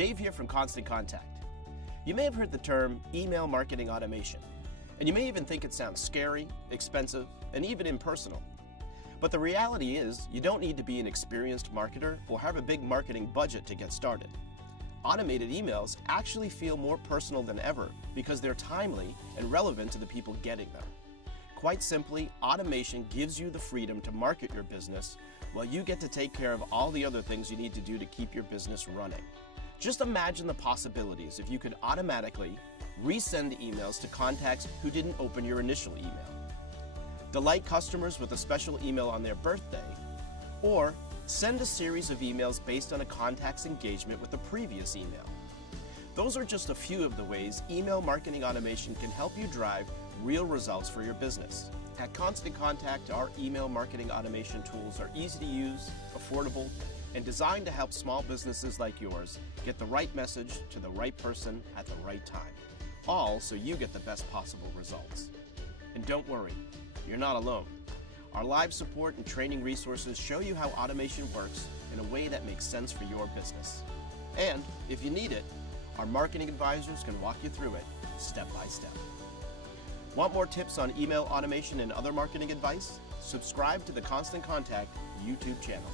Dave here from Constant Contact. You may have heard the term email marketing automation, and you may even think it sounds scary, expensive, and even impersonal. But the reality is, you don't need to be an experienced marketer or have a big marketing budget to get started. Automated emails actually feel more personal than ever because they're timely and relevant to the people getting them. Quite simply, automation gives you the freedom to market your business while you get to take care of all the other things you need to do to keep your business running. Just imagine the possibilities if you could automatically resend emails to contacts who didn't open your initial email, delight customers with a special email on their birthday, or send a series of emails based on a contact's engagement with a previous email. Those are just a few of the ways email marketing automation can help you drive real results for your business. At Constant Contact, our email marketing automation tools are easy to use, affordable, and designed to help small businesses like yours get the right message to the right person at the right time, all so you get the best possible results. And don't worry, you're not alone. Our live support and training resources show you how automation works in a way that makes sense for your business. And if you need it, our marketing advisors can walk you through it step by step. Want more tips on email automation and other marketing advice? Subscribe to the Constant Contact YouTube channel.